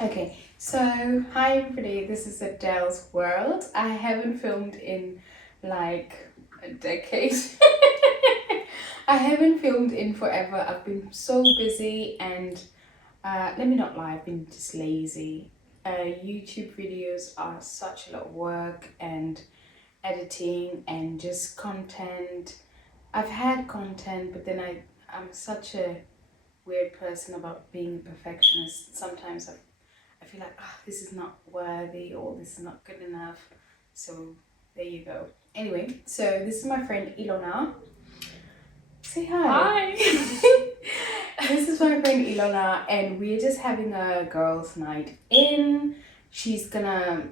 Okay, so hi everybody, this is Adele's World. I haven't filmed in like a decade. I haven't filmed in forever. I've been so busy and let me not lie, I've been just lazy. YouTube videos are such a lot of work and editing and just content. I've had content, but then I'm such a weird person about being a perfectionist. Sometimes I feel like, this is not worthy or this is not good enough. So there you go. Anyway, so this is my friend Ilona. Say hi. Hi. This is my friend Ilona and we're just having a girls' night in. She's gonna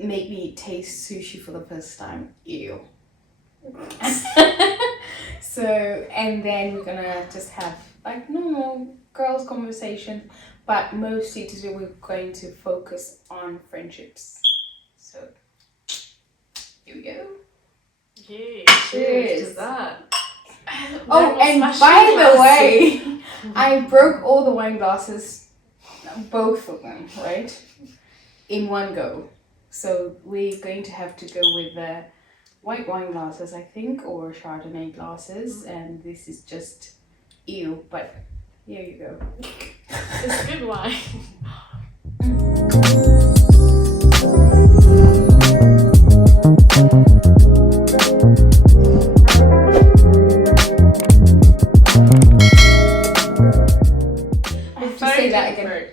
make me taste sushi for the first time. Ew. So, and then we're gonna just have like normal girls' conversation, but mostly today we're going to focus on friendships. So, here we go. Yeah, Cheers to that. Oh, and by the way, I broke all the wine glasses, both of them, right? In one go. So we're going to have to go with the white wine glasses, I think, or Chardonnay glasses, and this is just ew, but here you go. It's good wine. I have to say that again.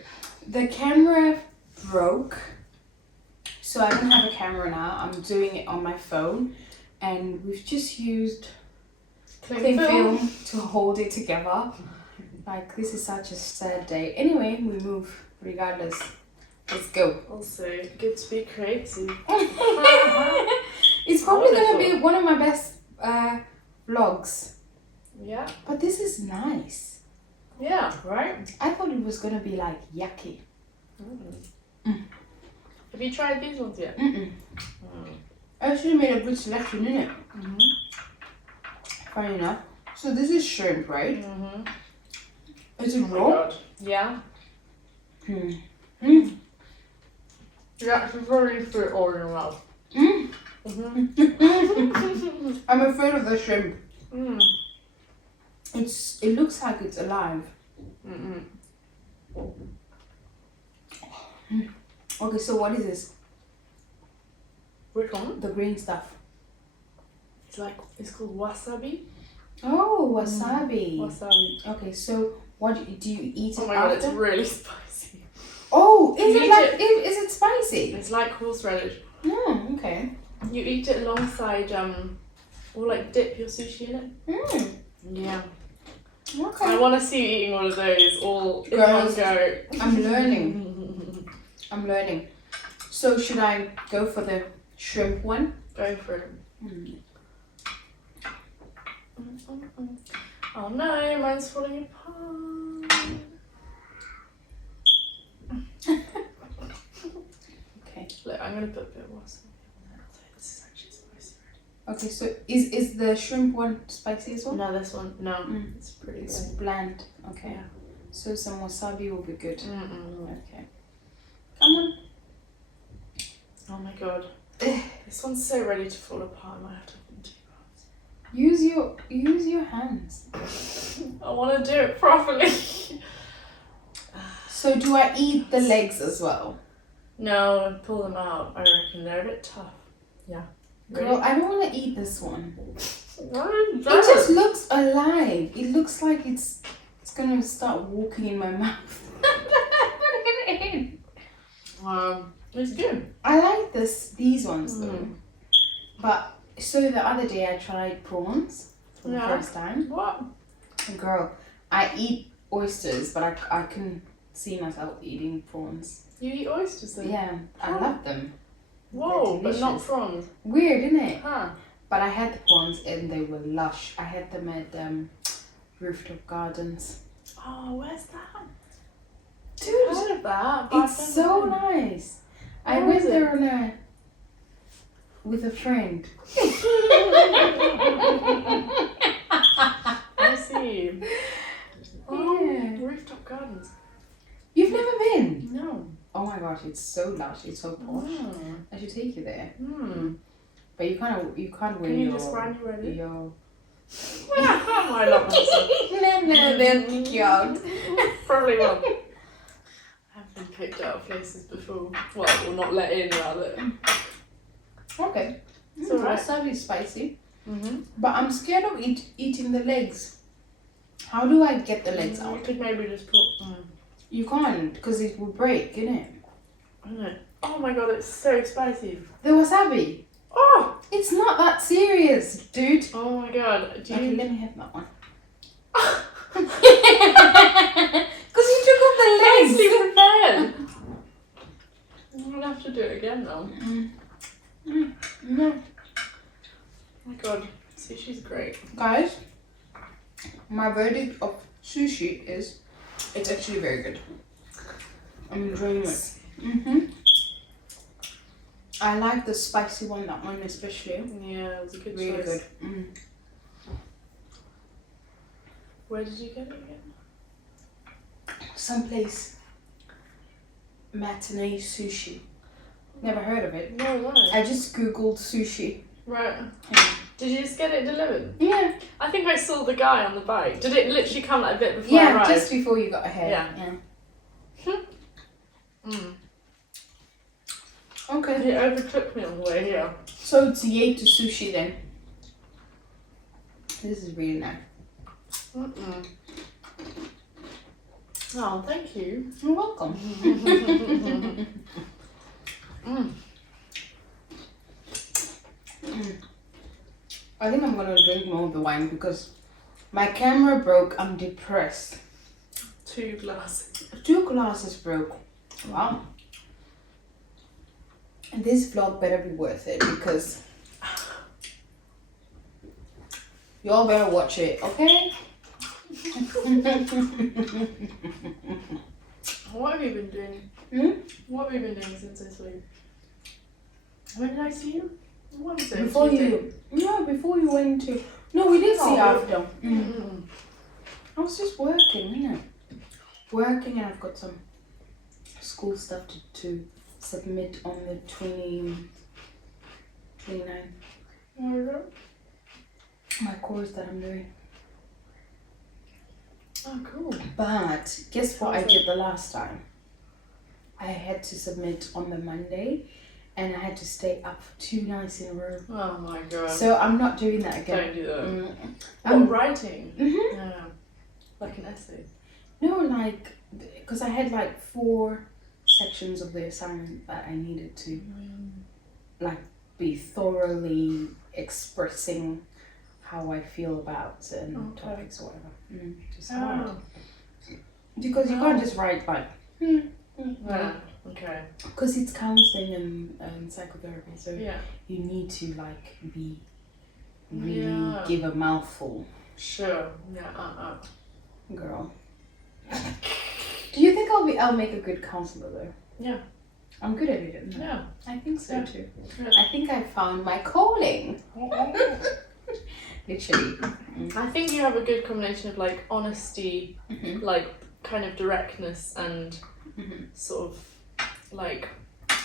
The camera broke, so I don't have a camera now. I'm doing it on my phone, and we've just used cling film to hold it together. Like, this is such a sad day. Anyway, we move regardless. Let's go. Also, good to be creative. It's probably gonna be one of my best vlogs. Yeah. But this is nice. Yeah, right? I thought it was gonna be like yucky. Have you tried these ones yet? I actually made a good selection in it. Funny enough. So this is shrimp, right? Is it raw? God. Yeah. Mm. Yeah, it's probably fruit all in your mouth. I'm afraid of the shrimp. Mm. It looks like it's alive. Okay, so what is this? Which one? The green stuff. It's called wasabi. Oh, wasabi. Wasabi. Okay, so what do you eat it Oh my after? god, it's really spicy. Oh, is You it eat like it- is it spicy? It's like horseradish. Okay. You eat it alongside or like dip your sushi in it. Yeah. Okay. I want to see you eating all of those all in Girls, one go. I'm learning. I'm learning. So should I go for the shrimp one? Go for it. Oh no, mine's falling apart. Okay. Look, I'm gonna put a bit of wasabi on that. This is actually spicy Okay, so is the shrimp one spicy as well? already. No, this one, no. It's pretty It's good. bland. Okay. Yeah. So some wasabi will be good. Okay. Come on. Oh my god. This one's so ready to fall apart. I might have to put in 2 parts. Use your hands. I want to do it properly. So do I eat the legs as well? No, pull them out. I reckon they're a bit tough. Yeah. Girl, I don't want to eat this one. What is It just looks alive. It looks like it's gonna start walking in my mouth. Put it in. It's good. I like these ones though. But so the other day I tried prawns for the first time. What? Girl, I eat oysters, but I couldn't see myself eating prawns. You eat oysters then? Yeah, I love them. Whoa, They're but not delicious. prawns. Weird, isn't it? Huh. But I had the prawns and they were lush. I had them at Rooftop Gardens. Oh, where's that? Dude, I've heard of that. but I've it's never so been. nice. I Where went is it? there with a friend. I see. Yeah. Rooftop gardens. You've never been? No. my gosh, it's so lush, it's so posh. I should take you there. But you can't wear Can you your... describe you ready? Your... I love myself. No, they'll kick you out. Probably won't. I've been kicked out of places before. Well, or not let in, rather. Okay. It's alright. Wasabi is spicy. But I'm scared of eating the legs. How do I get the legs You out? could maybe just put... You can't, because it will break, innit? Oh my god, it's so spicy. The wasabi. Oh! It's not that serious, dude. Oh my god. Okay, let me have that one. Because you took off the legs. Nicely prepared. I'm gonna have to do it again now. No. Oh my god, sushi's great. Guys, my verdict of sushi is it's actually very good. I'm enjoying it. I like the spicy one, that one especially. Yeah, it was a good Really choice. good. Where did you get it again? Someplace. Matinee sushi. Never heard of it. No, no. I just googled sushi. Right. Yeah. Did you just get it delivered? Yeah. I think I saw the guy on the bike. Did it literally come like a bit before I Yeah, arrived? just before you got here. Yeah. Okay. He overtook me on the way here. So it's yay to sushi then. This is really nice. Oh, thank you. You're welcome. I think I'm gonna drink more of the wine because my camera broke. I'm depressed. 2 glasses. 2 glasses broke. Wow. And this vlog better be worth it because y'all better watch it, okay? What have you been doing? What have you been doing since I saw you? When did I see you? Wednesday. Before you went to... No, we did see Oh, after. I was just working, you know. Working, and I've got some school stuff to submit on the 29th. My course that I'm doing. Oh, cool. But guess what I did the last time? I had to submit on the Monday and I had to stay up for 2 nights in a row. Oh my god. So I'm not doing that again. Don't do that. I'm Writing? Yeah. Like an essay? No, like, because I had like 4 sections of the assignment that I needed to like be thoroughly expressing how I feel about certain topics or whatever. Just hard. Because you can't just write like, Yeah. Okay. because it's counseling and psychotherapy, so Yeah. you need to like be really give a mouthful. Sure. Yeah. Girl. Do you think I'll make a good counselor though? Yeah. I'm good at it. Yeah. I think so too. Yeah. I think I found my calling. Literally. I think you have a good combination of like honesty, like kind of directness, and sort of like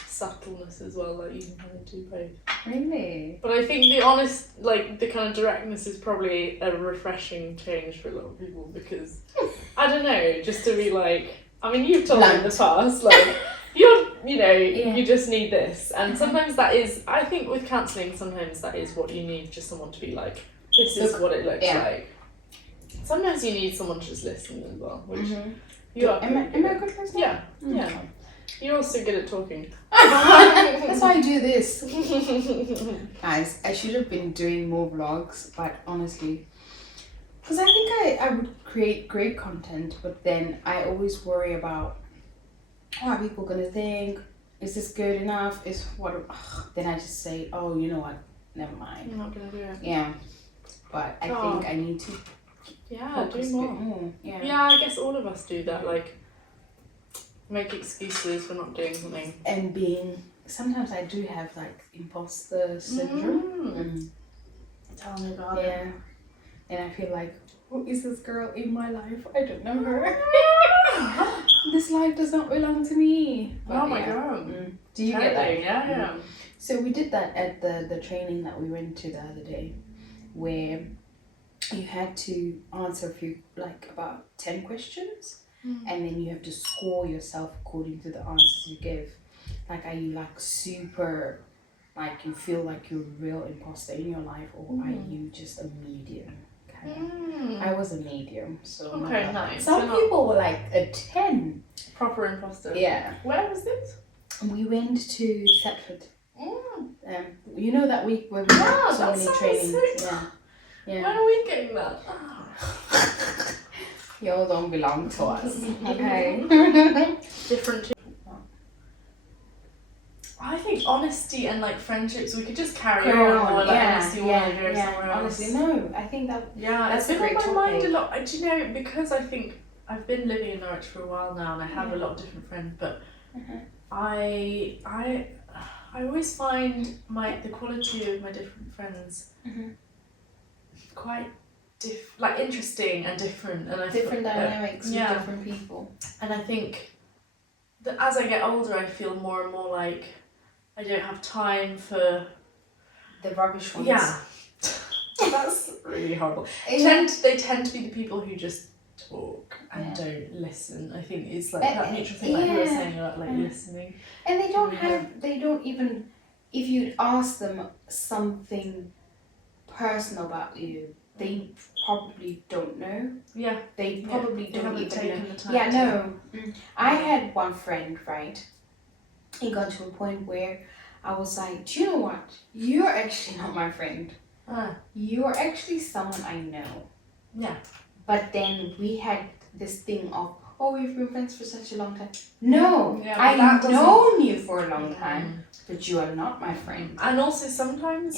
subtleness as well. Like you can kind of do both. Really? But I think the honest, like the kind of directness, is probably a refreshing change for a lot of people because I don't know, just to be like. I mean, you've told me in the past, like you just need this, and sometimes that is. I think with counselling, sometimes that is what you need. Just someone to be like, this is what it looks like. Sometimes you need someone to just listen as well, which you are. Am I a good person? Yeah, yeah. You're also good at talking. That's why I do this. Guys, I should have been doing more vlogs, but honestly, because I think I would create great content, but then I always worry about what are people gonna think. Is this good enough? Then I just say, oh, you know what? Never mind. You're not gonna do it. Yeah, but I think I need to. Yeah, do more. Yeah, I guess all of us do that. Like, make excuses for not doing something. And sometimes I do have like imposter syndrome. Tell me about it. Yeah, and I feel like, who is this girl in my life? I don't know her. this life does not belong to me. But Oh my god. Do you get that? Yeah. So we did that at the training that we went to the other day, where you had to answer a few, like about 10 questions, and then you have to score yourself according to the answers you give. Like, are you like super, like you feel like you're a real imposter in your life, or are you just a medium? I was a medium, so okay, nice. Some people were like a 10. Proper imposter. Yeah. Where was this? We went to Thetford. You know that week where we had so many trainings. Yeah. When are we getting that? Y'all don't belong to us. Okay. Different. I think honesty and like friendships, we could just carry on. Or like honesty, you want to go somewhere else. Honestly, no. I think that that's been on my mind a lot. Do you know, because I think I've been living in Norwich for a while now, and I have a lot of different friends, but I always find the quality of my different friends quite like interesting and different, and different dynamics with different people. And I think that as I get older, I feel more and more like I don't have time for the rubbish ones. Yeah, that's really horrible. They tend to be the people who just talk and don't listen. I think it's like that mutual thing, like you were saying about like listening. And they don't even, if you ask them something personal about you, they probably don't know. Yeah. They probably don't even know. The time I had one friend, right? It got to a point where I was like, do you know what? You're actually not my friend. You're actually someone I know. Yeah. But then we had this thing of, we've been friends for such a long time. No, I've known you for a long time, but you are not my friend. And also sometimes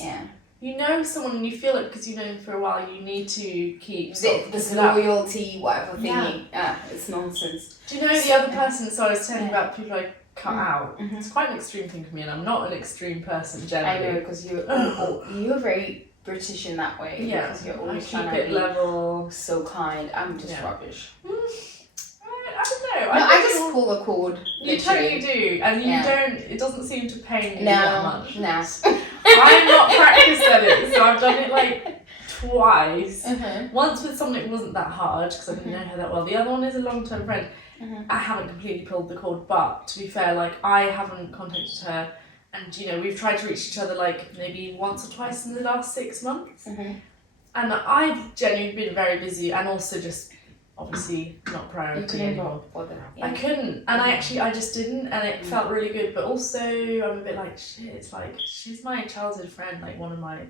you know someone and you feel it because you know them for a while, you need to keep this loyalty, whatever thingy. It's nonsense. Do you know the other person, so I was telling you about people I cut out. It's quite an extreme thing for me, and I'm not an extreme person generally. I know, because you're very British in that way. Yeah, because you're always trying to be level, so kind. I'm just rubbish. I don't know. I just pull a cord. You totally do, and you don't. It doesn't seem to pain you that much. No. I'm not practiced at it, so I've done it like twice. Once with someone it wasn't that hard because I didn't know her that well. The other one is a long-term friend. I haven't completely pulled the cord, but to be fair, like I haven't contacted her, and you know we've tried to reach each other like maybe once or twice in the last 6 months, and I've genuinely been very busy and also just obviously not priority anymore. I couldn't, and I just didn't, and it felt really good, but also I'm a bit like shit. It's like she's my childhood friend, like one of my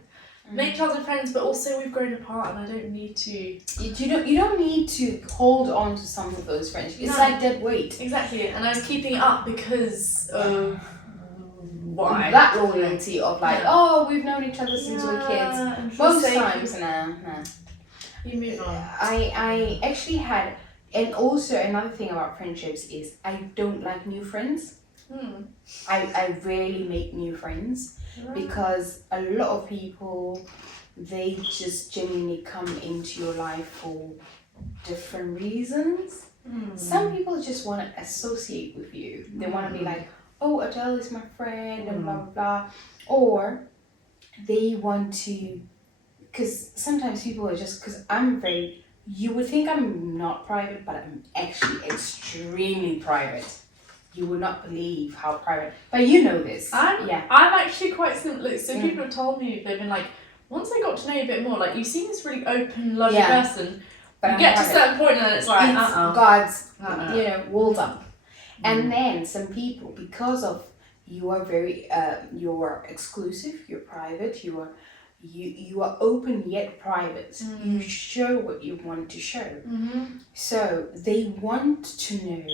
main childhood friends, but also we've grown apart, and I don't need to. You don't need to hold on to some of those friendships. It's like dead weight. Exactly, and I was keeping it up because of why that loyalty of like, we've known each other since we were kids. Most times, nah. You move on. I actually had, and also another thing about friendships is I don't like new friends. I rarely make new friends because a lot of people, they just genuinely come into your life for different reasons. Some people just want to associate with you. They want to be like, Adele is my friend and blah blah blah, or they want to. Because sometimes people are just, because you would think I'm not private, but I'm actually extremely private. You would not believe how private, but you know this. I'm actually quite simple. So people have told me, they've been like, once I got to know you a bit more, like you seem this really open, lovely person, but you get to a certain point and then it's like, God's, walled up. And then some people, because of you are very, you're exclusive, you're private, you are open yet private. You show what you want to show. So they want to know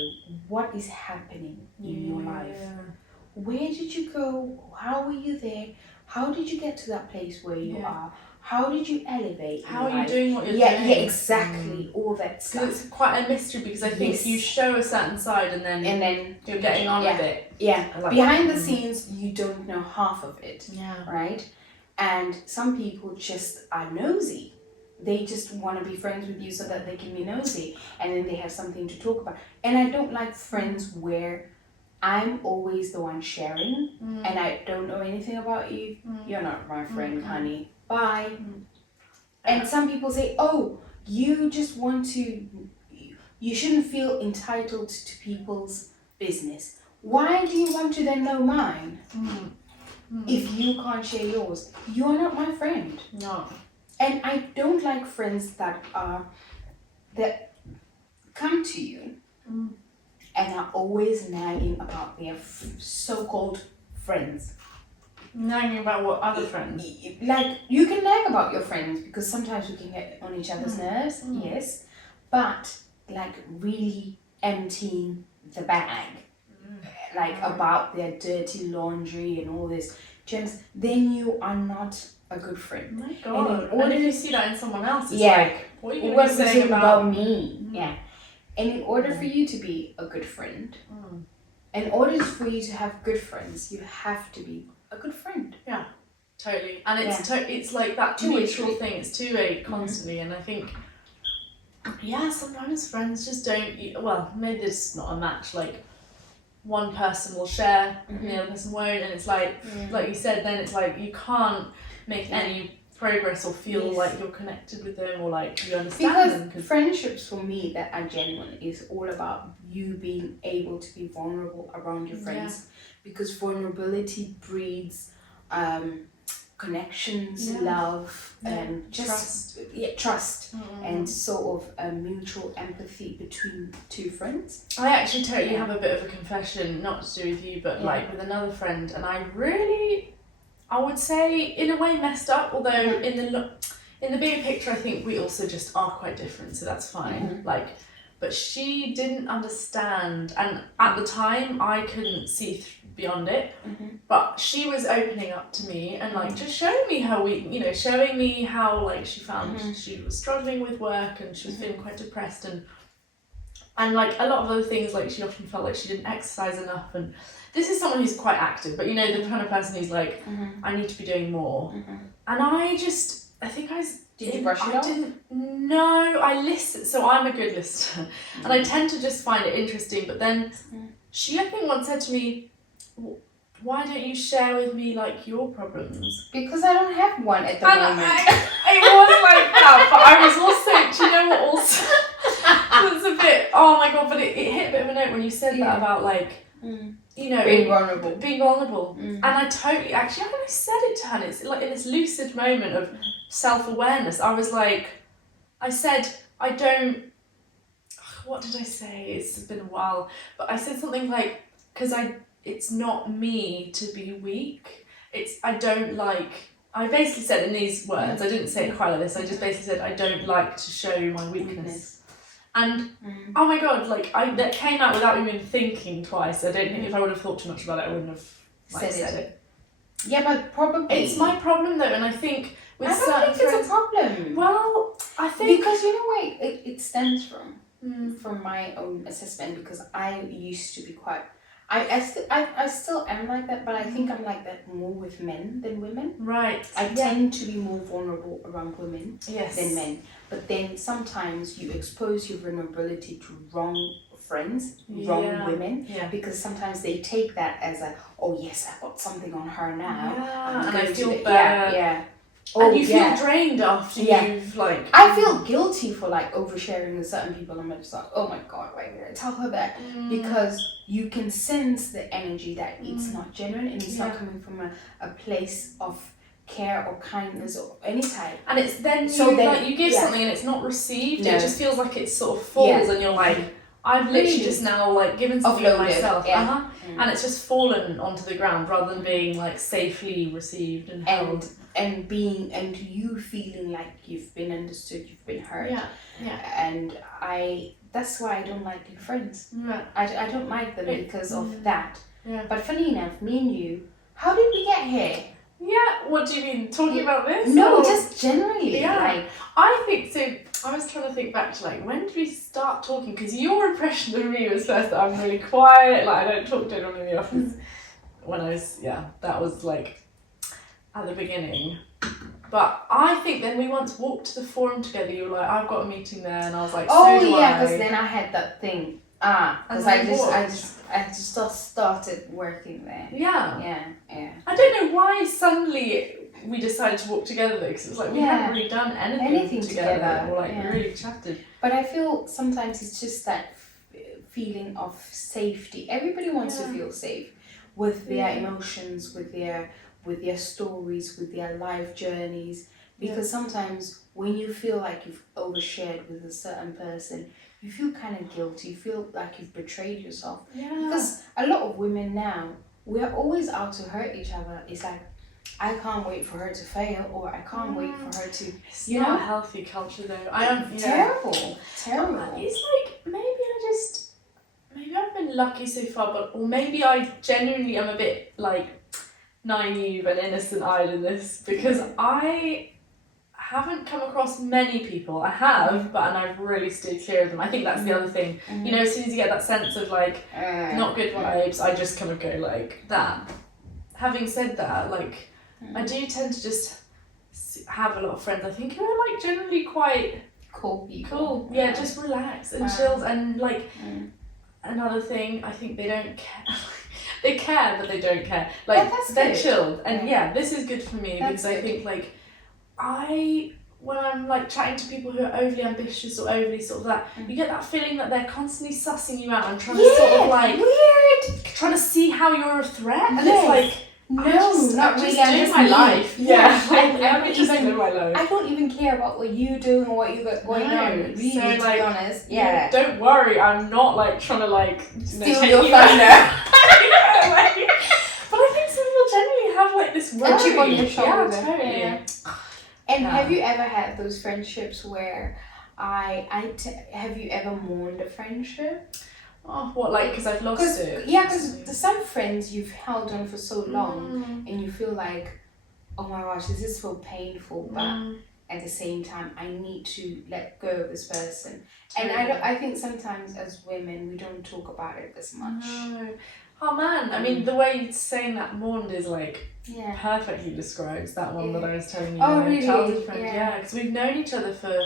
what is happening in your life. Where did you go? How were you there? How did you get to that place where you are? How did you elevate? How are you doing what you're doing? Yeah, exactly. All that stuff. It's quite a mystery because I think you show a certain side and then you're getting on with it. Yeah. Like behind the scenes, you don't know half of it. Yeah. Right? And some people just are nosy. they just want to be friends with you so that they can be nosy, and then they have something to talk about. And I don't like friends where I'm always the one sharing, and I don't know anything about you. You're not my friend, honey. Bye. And some people say, oh, you just want to, you shouldn't feel entitled to people's business. Why do you want to then know mine? If you can't share yours, you are not my friend. No. And I don't like friends that come to you and are always nagging about their so-called friends. Nagging about what, other friends? Like, you can nag about your friends because sometimes we can get on each other's nerves, yes, but like really emptying the bag, like about their dirty laundry and all this, then you are not a good friend. Oh my God. And if you see that in someone else, it's like, what are you what going to be saying about me? Yeah. And in order for you to be a good friend, in order for you to have good friends, you have to be a good friend. Yeah, totally. And it's it's like that mutual thing. It's two-way constantly. And I think, sometimes friends just don't. Well, maybe it's not a match. Like one person will share, and the other person won't, and it's like you said. Then it's like you can't make any progress or feel like you're connected with them or like you understand them. Because friendships for me that are genuine is all about you being able to be vulnerable around your friends, because vulnerability breeds connections, love, and just trust and sort of a mutual empathy between two friends. I actually totally have a bit of a confession, not to do with you, but like with another friend, and I would say in a way messed up, although in the bigger picture I think we also just are quite different, so that's fine. Like, but she didn't understand, and at the time I couldn't see beyond it, but she was opening up to me and like just showing me her week, showing me how like she found she was struggling with work and she was feeling quite depressed, and like a lot of other things, like she often felt like she didn't exercise enough, and this is someone who's quite active, but the kind of person who's like, I need to be doing more. And I think Did you brush it off? No, I listen, so I'm a good listener, and I tend to just find it interesting, but then she, I think, once said to me, why don't you share with me like your problems? Because I don't have one at the moment. It was like that, but I was also, do you know what also? It's a bit, oh my God, but it hit a bit of a note when you said that about like, being vulnerable. Being vulnerable. And I totally, actually, I said it to her, and it's like in this lucid moment of self-awareness, I was like, I said, what did I say? It's been a while, but I said something like, because it's not me to be weak. I basically said in these words, I didn't say it quite like this, I just basically said, I don't like to show my weakness. And oh my God, like that came out without even thinking twice. I don't think if I would have thought too much about it, I wouldn't have said it. Yeah, but probably it's my problem though, and I think with I don't think it's a problem. Well, I think because you know where it stems from my own assessment, because I used to be quite. I still am like that, but I think I'm like that more with men than women. Right. I tend to be more vulnerable around women than men. But then sometimes you expose your vulnerability to wrong friends, wrong women, because sometimes they take that as oh yes, I got something on her now. Yeah, and I feel bad. Oh, and you feel drained after you've like... I feel guilty for like oversharing with certain people. I'm just like, oh my God, why did I tell her that? Because you can sense the energy that it's not genuine and it's not coming from a place of care or kindness or any type. And it's then you give something and it's not received. It just feels like it sort of falls and you're like, I've literally just now like given something of myself, and it's just fallen onto the ground rather than being like safely received and held. And you feeling like you've been understood, you've been heard. And that's why I don't like new friends. I don't like them because of that. But funny enough, me and you, how did we get here? Yeah, what do you mean? Talking about this? No, just generally. Yeah. Like, I think so. I was trying to think back to like, when did we start talking? Because your impression of me was first that I'm really quiet, like I don't talk to anyone in the office. When I was, that was like at the beginning. But I think then we once walked to the forum together. You were like, I've got a meeting there, and I was like, Oh so do yeah, I. because then I had that thing. Because And I just started working there. Yeah. Yeah. I don't know why suddenly we decided to walk together though, because it was like we hadn't really done anything together. Or like really chatted. But I feel sometimes it's just that feeling of safety. Everybody wants to feel safe with their emotions, with their stories, with their life journeys. Because sometimes when you feel like you've overshared with a certain person, you feel kind of guilty. You feel like you've betrayed yourself. Yeah. Because a lot of women now, we are always out to hurt each other. It's like, I can't wait for her to fail, or I can't wait for her to. It's not a healthy culture though. I am terrible. It's like maybe I've been lucky so far, or maybe I genuinely am a bit like naive and innocent-eyed in this, because I haven't come across many people. I have, and I've really stayed clear of them. I think that's the other thing. You know, as soon as you get that sense of like not good vibes, I just kind of go like that. Having said that, like I do tend to just have a lot of friends I think who are like generally quite cool people. Cool, yeah, just relaxed and chilled, and like another thing, I think they don't care. They care, but they don't care. Like they're chilled, and this is good for me because I think like when I'm like chatting to people who are overly ambitious or overly sort of that, you get that feeling that they're constantly sussing you out and trying to sort of like trying to see how you're a threat, and it's like. No, not really. I'm doing my life. I'm just living my life. I don't even care about what you do or what you got going on. Really, so, to be honest. Yeah. Don't worry, I'm not like trying to like steal your thunder. But I think some people generally have like this worry. A chip on your shoulder. Yeah, totally. Yeah. And have you ever had those friendships where have you ever mourned a friendship? Oh, what, like, because I've lost it? Yeah, because some friends you've held on for so long and you feel like, oh my gosh, this is so painful, but at the same time, I need to let go of this person. And I think sometimes as women, we don't talk about it as much. No. Oh man, I mean, the way saying that mourned is like, perfectly describes that one that I was telling you. Oh, really? Childhood friend, yeah, because we've known each other for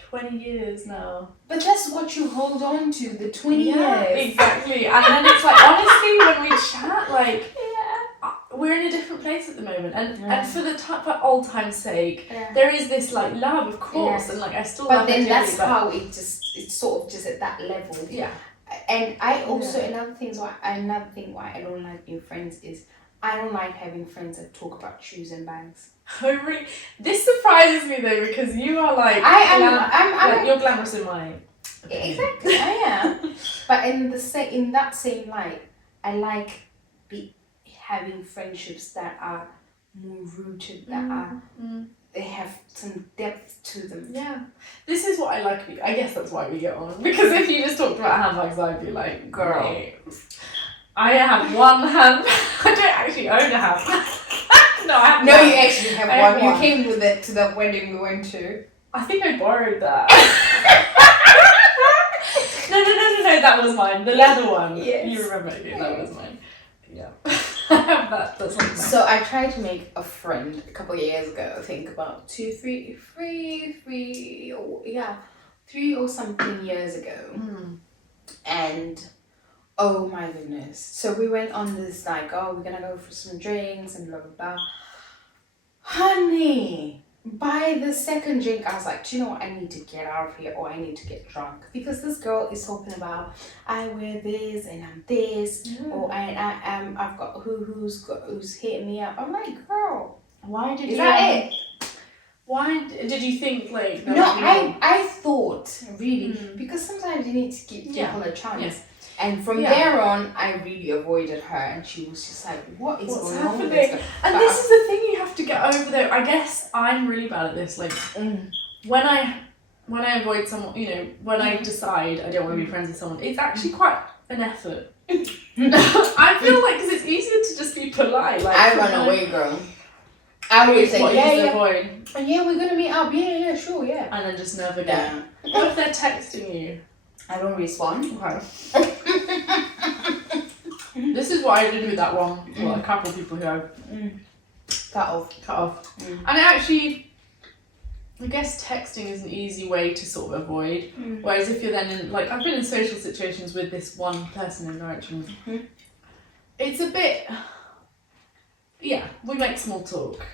20 years now. But that's what you hold on to, the 20 years. Exactly. And then it's like, honestly, when we chat, like, we're in a different place at the moment. And for old time's sake, there is this, like, love, of course. And, like, I still love it. But then that's how it's sort of just at that level. Yeah. And I also, another thing why I don't like new friends is I don't like having friends that talk about shoes and bags. Oh really? This surprises me though, because you are like you're glamorous in my opinion. Exactly, I am. But in that same light, I like having friendships that are more rooted, that they have some depth to them. Yeah. This is what I like. I guess that's why we get on. Because if you just talked about handbags, I'd be like, girl. Great. I have one handbag. I don't actually own a handbag. No, I have. No, you actually have one. You came with it to that wedding we went to. I think I borrowed that. No, that was mine. The leather one. Yes. You remember it? That was mine. Yeah. I have that. That's like mine. So I tried to make a friend a couple of years ago. I think about 3 or something years ago. And oh my goodness. So we went on this like, we're gonna go for some drinks and blah blah blah. Honey, by the second drink I was like, do you know what, I need to get out of here, or I need to get drunk, because this girl is talking about I wear this and I'm this, or I've got who's hitting me up. I'm like, girl, why did is that it? Why did you think like no, I thought really because sometimes you need to give people a chance. And from there on, I really avoided her, and she was just like, what's going on with this? And this is the thing you have to get over though. I guess I'm really bad at this. Like, when I avoid someone, you know, when I decide I don't want to be friends with someone, it's actually quite an effort. I feel like, because it's easier to just be polite. Like, I run away, girl. I always say, avoid. We're gonna meet up. Yeah, sure, yeah. And then just never go. What if they're texting you? I don't respond. Okay. This is what I did with that one. Well, a couple of people who I've Cut off. Cut off. And actually, I guess texting is an easy way to sort of avoid. Whereas if you're then in, like, I've been in social situations with this one person in direction. It's a bit, yeah, we make small talk,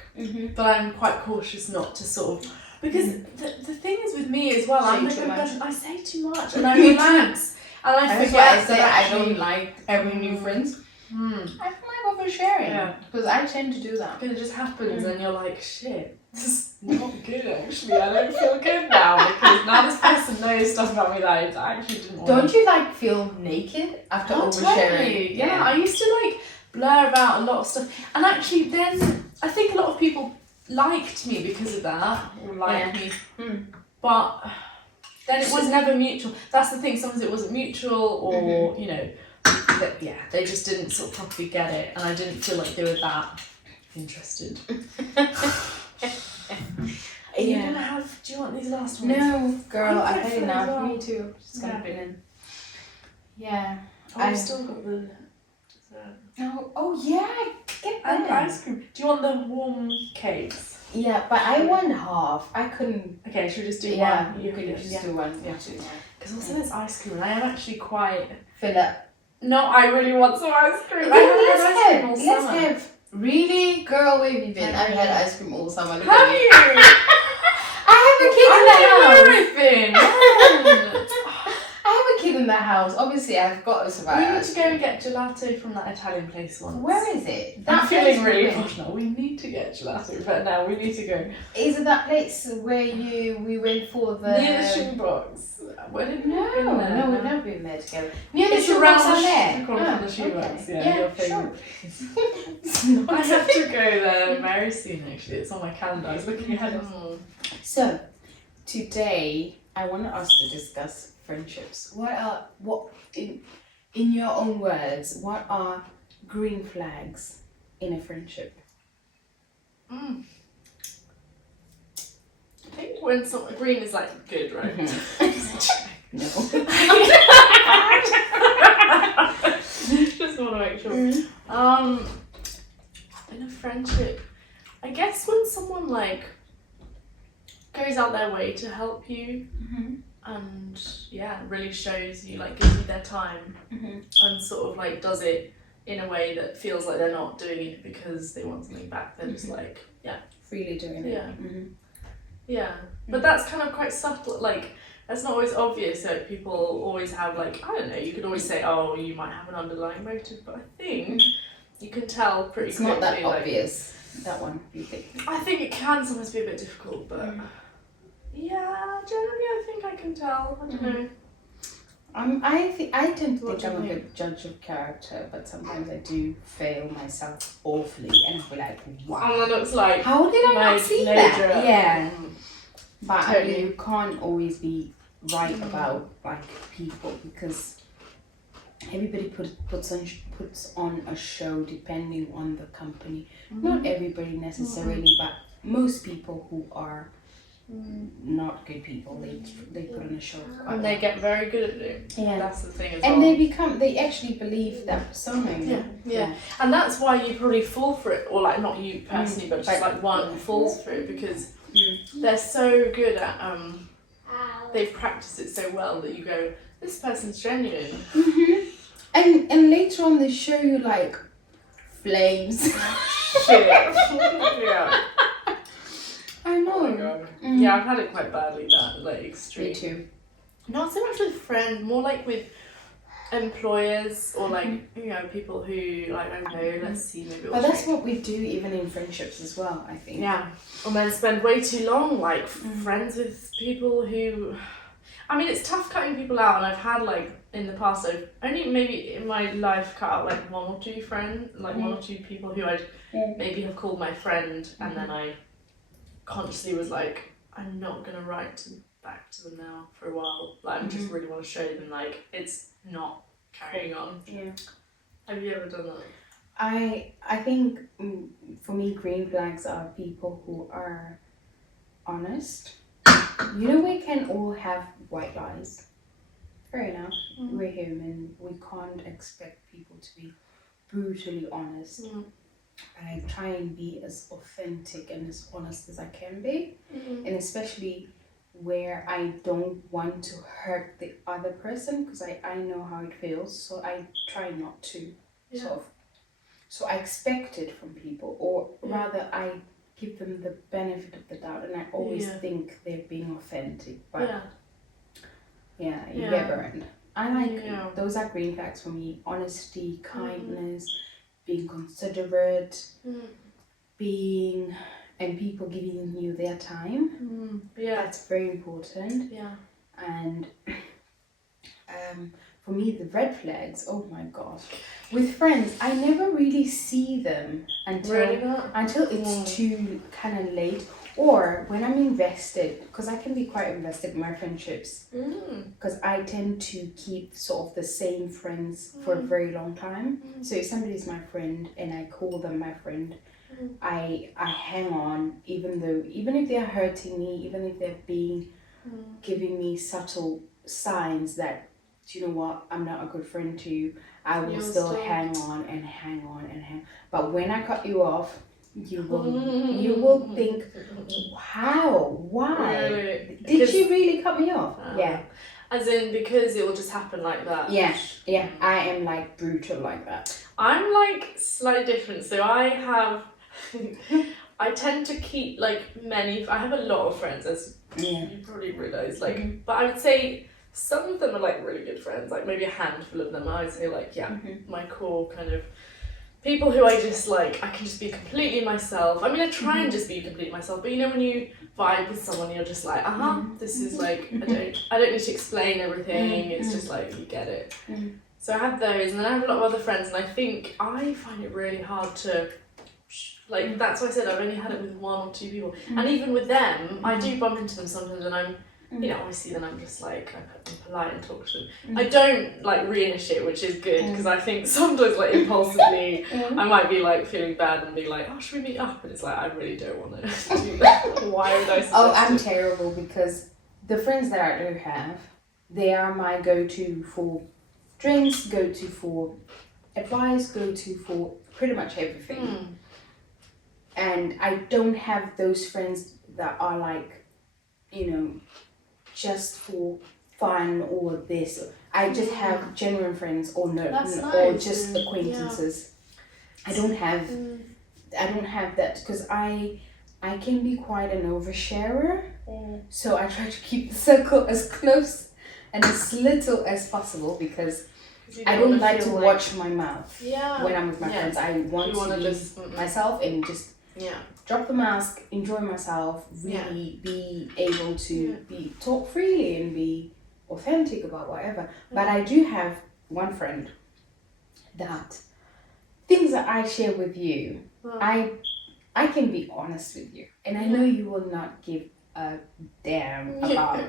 but I'm quite cautious not to sort of, because the thing is with me as well, I'm the kind of person, I say too much and I relax. And I forget that I don't like having new friends. I don't like oversharing because I tend to do that. It just happens and you're like, shit, this is not good actually. I don't feel good now because now this person knows stuff about me that I actually didn't want. Don't you like feel naked after oversharing? Totally. Yeah, I used to like blur about a lot of stuff, and actually then I think a lot of people liked me because of that, or liked me, but then it was never mutual. That's the thing. Sometimes it wasn't mutual, or you know, they just didn't sort of properly get it, and I didn't feel like they were that interested. Are you gonna have? Do you want these last ones? No, girl, I've had as enough. well. Me too. Just gonna fit in. Yeah. I've still got the dessert. No. Oh yeah, get And that. ice cream. Do you want the warm cakes? Yeah, but I won half. I couldn't. Okay, should we just do Yeah, one? you could just do one. Yeah. Because also there's ice cream, and I am actually quite. Fill up. No, I really want some ice cream. Okay, I haven't had ice cream all let's summer. have. Really, girl, where have you been? I've had ice cream all summer. Look Have at me. you? I have a kid in the house. Everything. I have a kid in the house. Obviously, I've got to survive. We need to go and get gelato from that Italian place once. Where is it? I'm feeling place really we went. posh now. We need to get gelato, but now we need to go. Is it that place where we went for the Near the shoebox. Where did we go there? No, we've never been there together. Near the It's shoebox around on the there. corner from the shoebox. Okay. Yeah, your sure. favourite place. I have to go there very soon actually. It's on my calendar. I was looking ahead. So, today I want us to discuss friendships. What in your own words, what are green flags in a friendship? I think when green is like good, right? No. Just want to make sure. In a friendship, I guess when someone like goes out their way to help you, and really shows you, like gives you their time, and sort of like does it in a way that feels like they're not doing it because they want something back. They're just like Freely doing it. But that's kind of quite subtle. Like that's not always obvious. Like people always have like, I don't know. You could always say, oh, you might have an underlying motive, but I think you can tell pretty quickly. It's not that like, obvious. That one, you think? I think it can sometimes be a bit difficult, but yeah, generally I think I can tell. I don't know. I tend to What think do I'm you a good judge of character, but sometimes I do fail myself awfully, and I'll be like, wow. And then it's like, How did I not see that? major. Yeah. But Totally. you can't always be right about like people because everybody puts on a show depending on the company. Not everybody necessarily, but most people who are not good people, they put on a show. Quite And they well. get very good at it. Yeah. That's the thing as And well. they actually believe that persona. You know? Yeah. And that's why you probably fall for it, or like not you personally, but just like one falls for it because they're so good at they've practiced it so well that you go, this person's genuine. And later on they show you like flames. Shit. Yeah. I know. Oh my god. Yeah, I've had it quite badly, that like extreme. Me too. Not so much with friends, more like with employers or like people who like, I don't know, let's see, maybe But that's what we do even in friendships as well, I think. yeah, and then spend way too long like friends with people who, I mean, it's tough cutting people out, and I've had like in the past I've only maybe in my life cut out like one or two friends, like one or two people who I'd maybe have called my friend, and then I consciously was like, I'm not gonna write back to them now for a while, like I just really want to show them like it's not carrying on. Yeah. Have you ever done that? I think for me green flags are people who are honest. You know, we can all have white lies. Fair enough. We're human. We can't expect people to be brutally honest. but I try and be as authentic and as honest as I can be, and especially where I don't want to hurt the other person because I know how it feels, so I try not to sort of. So I expect it from people, or rather, I give them the benefit of the doubt, and I always think they're being authentic. But you get burned. I like those are green flags for me: honesty, kindness, being considerate, being and people giving you their time. That's very important. And for me, the red flags, oh my gosh, with friends I never really see them until it's too kind of late, or when I'm invested, because I can be quite invested in my friendships, because I tend to keep sort of the same friends for a very long time. So if somebody's my friend and I call them my friend, I hang on, even if they're hurting me, even if they're giving me subtle signs that, do you know what, I'm not a good friend to you, I will still hang on and hang on and hang. But when I cut you off, you will think, how, why, really? Did she really cut me off? As in, because it will just happen like that. I am like brutal like that. I'm like slightly different, so I have I tend to keep like I have a lot of friends, as you probably realise, like but I would say some of them are like really good friends, like maybe a handful of them. I would say like my core kind of people who I just like, I can just be completely myself. I mean, I try and just be completely myself, but you know when you vibe with someone, you're just like, this is like, I don't need to explain everything, it's just like, you get it. So I have those, and then I have a lot of other friends, and I think I find it really hard to, like, that's why I said I've only had it with 1 or 2 people, and even with them, I do bump into them sometimes, and I'm, you know, obviously then I'm just like, I'm polite and talk to them. I don't like reinitiate, which is good, because I think sometimes like impulsively I might be like feeling bad and be like, oh, should we meet up? And it's like, I really don't want to do that. Why would I suggest I'm it? terrible, because the friends that I do have, they are my go-to for drinks, go-to for advice, go-to for pretty much everything. And I don't have those friends that are like, you know, just for fun or this. I just have genuine friends, or or just acquaintances. I don't have that, because I can be quite an oversharer. So I try to keep the circle as close and as little as possible, because I don't like to watch my mouth when I'm with my friends. I want to be just myself and just drop the mask, enjoy myself, really be able to talk freely and be authentic about whatever. But I do have one friend that things that I share with you, I can be honest with you, and I know you will not give a damn about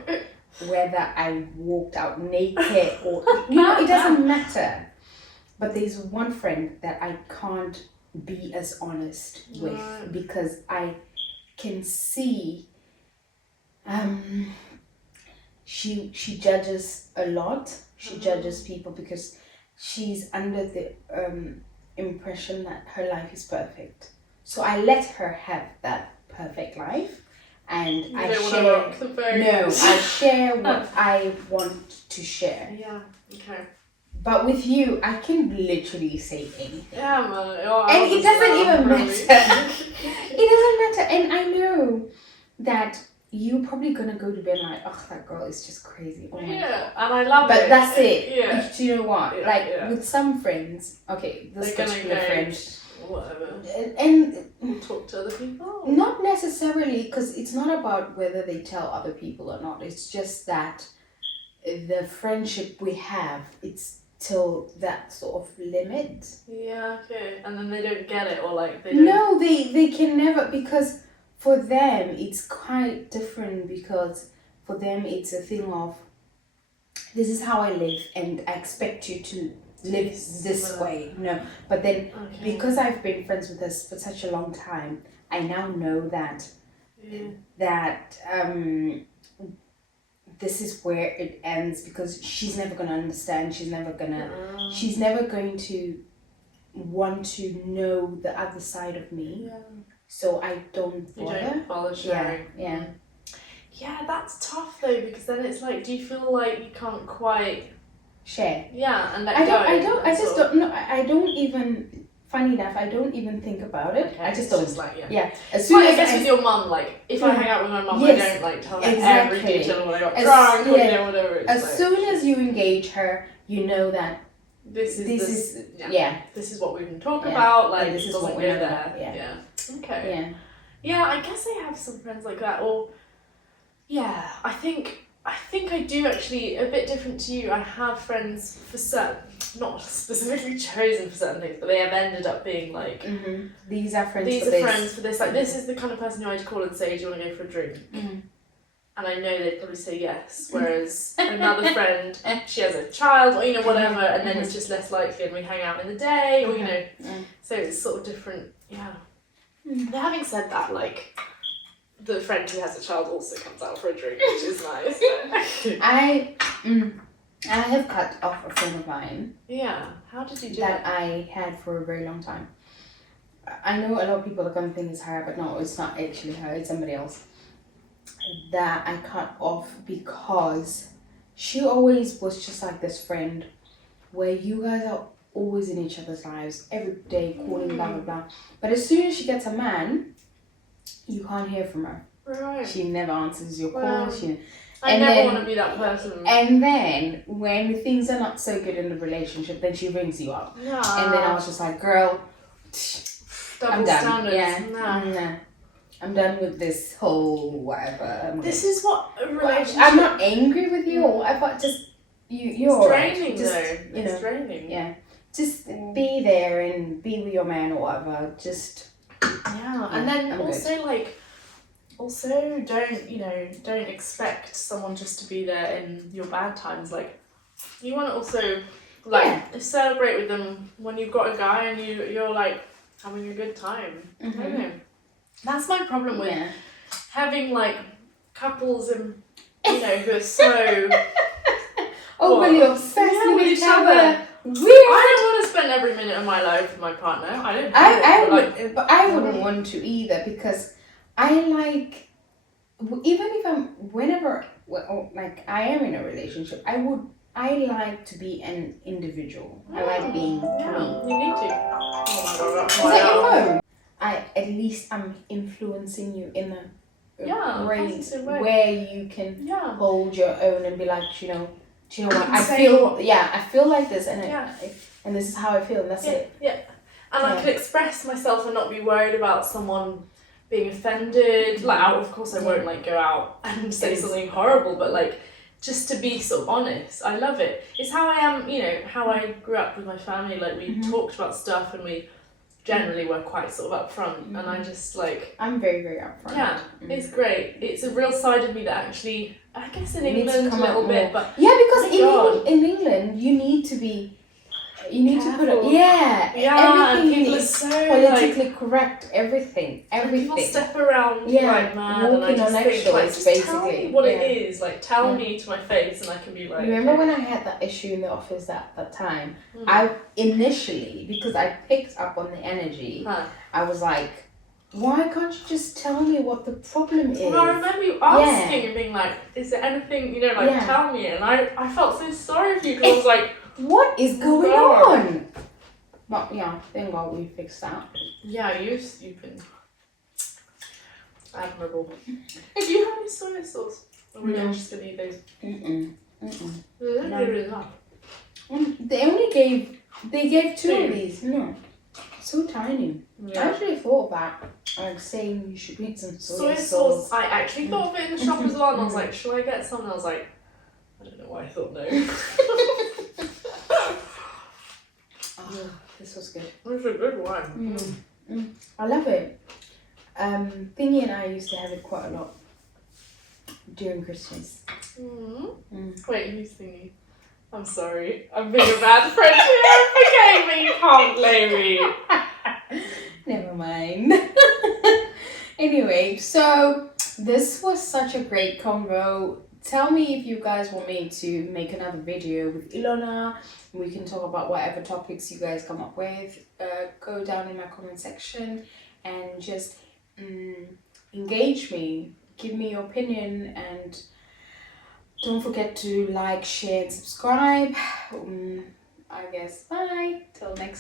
whether I walked out naked or, you know, it doesn't matter. But there's one friend that I can't be as honest with, because I can see she judges a lot. She judges people because she's under the impression that her life is perfect. So I let her have that perfect life, and I share what I want to share. But with you, I can literally say anything. And it doesn't even matter. It doesn't matter. And I know that you're probably gonna go to bed like, oh, that girl is just crazy. Oh my God. And I love it. But that's it. Do you know what? With some friends, okay, this particular friend, whatever, and talk to other people. Not necessarily, because it's not about whether they tell other people or not. It's just that the friendship we have, it's till that sort of limit. And then they don't get it, or like they don't. No, they can never, because for them it's quite different, because for them it's a thing of, this is how I live and I expect you to live this way. No, but then because I've been friends with us for such a long time, I now know that this is where it ends, because she's never gonna understand. She's never going to want to know the other side of me, Yeah. so I don't You bother. don't bother sharing. Yeah. Yeah, that's tough though, because then it's like, do you feel like you can't quite Share. and let I go? just don't. No, I don't even. Funny enough, I don't even think about it. Okay, I just it's don't. just like, Yeah. As Well, soon I as guess with your mum, like, if I Yeah. hang out with my mum, Yes, I don't like tell her exactly. every detail when I got As- drunk or yeah. whatever. It's as like, soon as you engage her, you know that this is yeah. this is what we can talk Yeah. about. Like, And this it is doesn't what go we're there. not about, yeah. Okay. Yeah. Yeah, I guess I have some friends like that, or yeah, I think I do actually, a bit different to you. I have friends for certain, not specifically chosen for certain things, but they have ended up being like, These are friends. these for are this. friends for this. Like, this is the kind of person who I'd call and say, do you want to go for a drink? And I know they'd probably say yes. Whereas another friend, she has a child, or, you know, whatever, and then it's just less likely, and we hang out in the day, or, you know, so it's sort of different, yeah. But having said that, like, the friend who has a child also comes out for a drink, which is nice. I have cut off a friend of mine. Yeah, how did you do that? that? I had for a very long time. I know a lot of people are going to think it's her, but no, it's not actually her, it's somebody else. That I cut off because she always was just like this friend where you guys are always in each other's lives every day, calling, blah, blah, blah. But as soon as she gets a man, you can't hear from her. Right. She never answers your Well, calls. I never want to be that person. And then when things are not so good in the relationship, then she rings you up. Yeah. And then I was just like, girl, Double I'm done. standards. Yeah. Nah. I'm done with this whole whatever. This is what a relationship. I'm not angry with you or whatever. Just you're It's alright. draining Just, though. you know, It's draining. Yeah. Just be there and be with your man or whatever. Just yeah. And then I'm also good. like, don't expect someone just to be there in your bad times. Like, you want to also celebrate with them when you've got a guy and you're like having a good time. I don't know. That's my problem with having like couples and who are so overly obsessed with each other. Weird. I don't want to spend every minute of my life with my partner. I don't. I wouldn't want to either, because I like, even if whenever I am in a relationship, I like to be an individual. I like being me. You need to. Oh Is that your phone? At least I'm influencing you in a great way where you can hold your own and be like, do you know what, I feel like this, and and this is how I feel, and that's it. Yeah. And I can express myself and not be worried about someone being offended. Like, of course I won't like go out and say something horrible, but like, just to be sort of honest. I love it. It's how I am, how I grew up with my family. Like, we talked about stuff and we generally were quite sort of upfront, and I just like... I'm very, very upfront. Yeah, it's great. It's a real side of me that actually, I guess in England a little bit, but... Yeah, because in England, you need to be... You need to put it... Yeah, and people are so politically correct, everything. People step around like mad, walking and I just think, like, just tell me what it is. Like, tell me to my face, and I can be like... Remember when I had that issue in the office at that time? I initially, because I picked up on the energy, I was like, why can't you just tell me what the problem is? Well, I remember you asking and being like, is there anything, tell me. And I felt so sorry for you, because I was like... What is going on? But thank God we fixed that. Yeah, you've been admirable. Hey, do you have any soy sauce? Or we're just gonna eat those? They gave two of these. No, so tiny. Yeah. I actually thought that, saying you should eat some soy sauce. I actually thought of it in the shop as well, and I was like, should I get some? And I was like, I don't know why I thought no. This was good. It's a good one. I love it. Thingy and I used to have it quite a lot during Christmas. Wait, who's Thingy? I'm sorry. I'm being a bad friend here. Okay, but you can't blame me. Never mind. Anyway, so this was such a great convo. tell me if you guys want me to make another video with Ilona. We can talk about whatever topics you guys come up with. Go down in my comment section and just engage me. Give me your opinion, and don't forget to like, share and subscribe. I guess bye till next